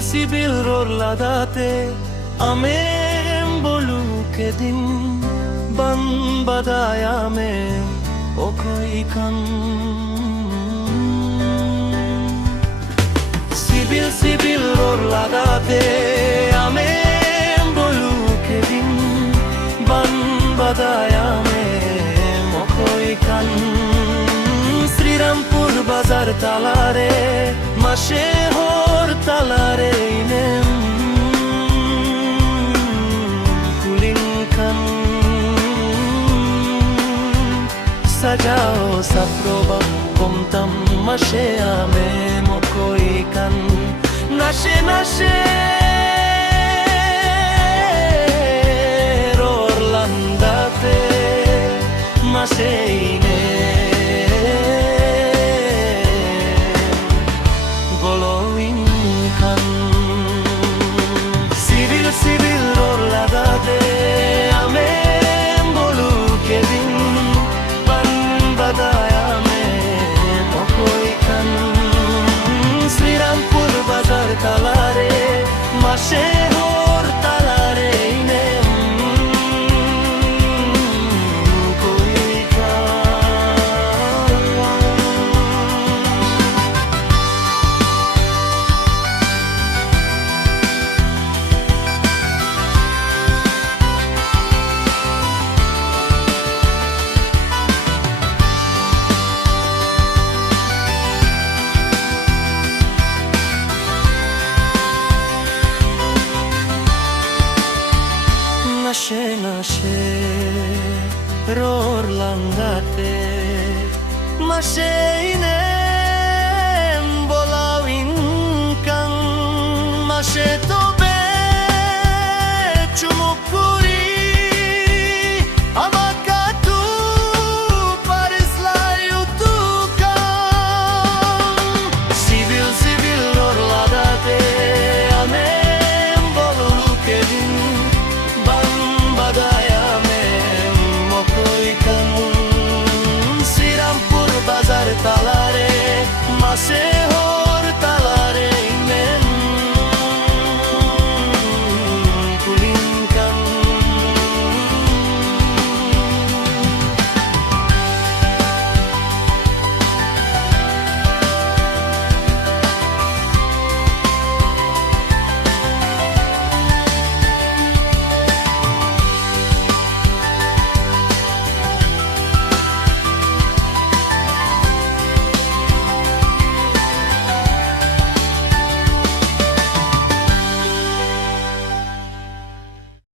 sibil ror ladate amem bolu ke din ban badaya me o koi kan sibil ror ladate amem bolu ke din ban badaya me o koi kan Srirampur bazar talare mashe hor talare inem kulinkan sajao saprobam komtam mashe ame mokoikan nashe nashe Orlandate mashe ine sibil orladate amem bolu ke din ban badaya me mokoi kan Srirampur bazar talare mashe hor talare inem koi kan Nashe nashe Orlandate mashe inem bolawin kan mashe tobe chumukuri abakatu parislayu tukan sibil orladate amem bolu kedin badaya me mokoi kan Srirampur bazar talare mashe